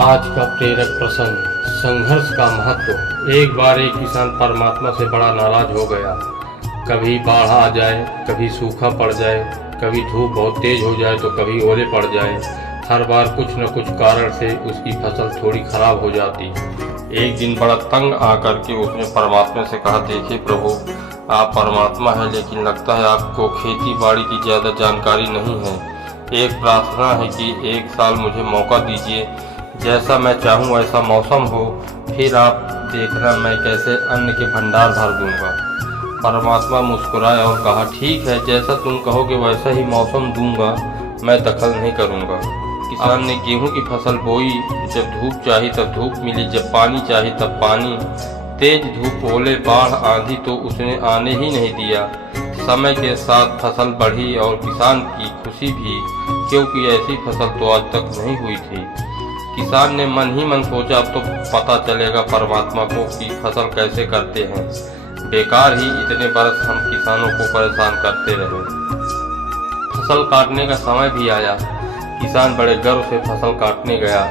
आज का प्रेरक प्रसंग, संघर्ष का महत्व। एक बार एक किसान परमात्मा से बड़ा नाराज हो गया। कभी बाढ़ आ जाए, कभी सूखा पड़ जाए, कभी धूप बहुत तेज हो जाए तो कभी ओले पड़ जाए। हर बार कुछ न कुछ कारण से उसकी फसल थोड़ी खराब हो जाती। एक दिन बड़ा तंग आकर के उसने परमात्मा से कहा, देखिए प्रभु, आप परमात्मा है, लेकिन लगता है आपको खेती बाड़ी की ज़्यादा जानकारी नहीं है। एक प्रार्थना है कि एक साल मुझे मौका दीजिए, जैसा मैं चाहूँ ऐसा मौसम हो, फिर आप देखना मैं कैसे अन्न के भंडार भर दूंगा। परमात्मा मुस्कुराए और कहा, ठीक है, जैसा तुम कहोगे वैसा ही मौसम दूंगा, मैं दखल नहीं करूंगा। किसान ने गेहूं की फसल बोई। जब धूप चाहिए तब धूप मिली, जब पानी चाहिए तब पानी। तेज धूप, ओले, बाढ़, आंधी तो उसने आने ही नहीं दिया। समय के साथ फसल बढ़ी और किसान की खुशी भी, क्योंकि ऐसी फसल तो आज तक नहीं हुई थी। किसान ने मन ही मन सोचा, अब तो पता चलेगा परमात्मा को कि फसल कैसे करते हैं। बेकार ही इतने बरस हम किसानों को परेशान करते रहे। फसल काटने का समय भी आया। किसान बड़े गर्व से फसल काटने गया,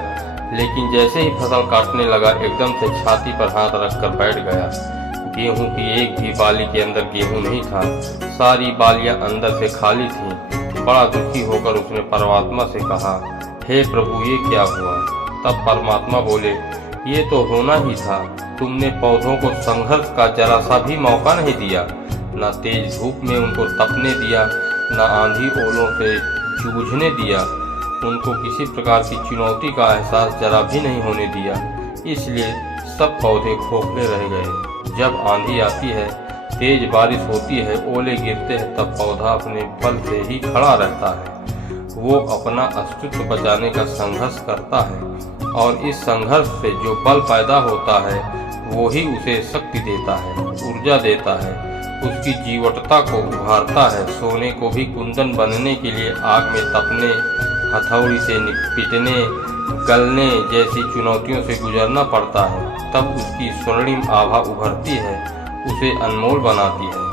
लेकिन जैसे ही फसल काटने लगा एकदम से छाती पर हाथ रखकर बैठ गया। गेहूं की एक भी बाली के अंदर गेहूं नहीं था, सारी बालियां अंदर से खाली थीं। बड़ा दुखी होकर उसने परमात्मा से कहा, हे प्रभु, ये क्या हुआ? तब परमात्मा बोले, ये तो होना ही था। तुमने पौधों को संघर्ष का जरा सा भी मौका नहीं दिया। न तेज धूप में उनको तपने दिया, न आंधी ओलों से जूझने दिया। उनको किसी प्रकार की चुनौती का एहसास जरा भी नहीं होने दिया। इसलिए सब पौधे खोखले रह गए। जब आंधी आती है, तेज बारिश होती है, ओले गिरते हैं, तब पौधा अपने बल से ही खड़ा रहता है। वो अपना अस्तित्व बचाने का संघर्ष करता है, और इस संघर्ष से जो बल पैदा होता है वो ही उसे शक्ति देता है, ऊर्जा देता है, उसकी जीवटता को उभारता है। सोने को भी कुंदन बनने के लिए आग में तपने, हथौड़ी से पिटने, गलने जैसी चुनौतियों से गुजरना पड़ता है। तब उसकी स्वर्णिम आभा उभरती है, उसे अनमोल बनाती है।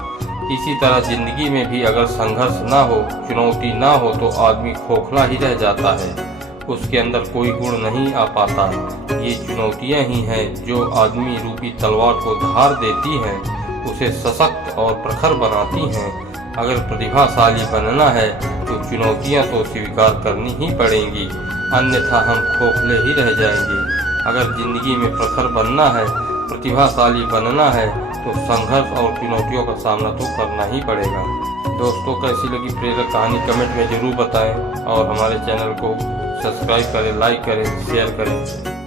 इसी तरह जिंदगी में भी अगर संघर्ष ना हो, चुनौती ना हो, तो आदमी खोखला ही रह जाता है। उसके अंदर कोई गुण नहीं आ पाता। ये चुनौतियां ही हैं जो आदमी रूपी तलवार को धार देती हैं, उसे सशक्त और प्रखर बनाती हैं। अगर प्रतिभाशाली बनना है तो चुनौतियां तो स्वीकार करनी ही पड़ेंगी, अन्यथा हम खोखले ही रह जाएंगे। अगर जिंदगी में प्रखर बनना है, प्रतिभाशाली बनना है, तो संघर्ष और चुनौतियों का सामना तो करना ही पड़ेगा। दोस्तों, कैसी लगी प्रेरक कहानी कमेंट में ज़रूर बताएं, और हमारे चैनल को सब्सक्राइब करें, लाइक करें, शेयर करें।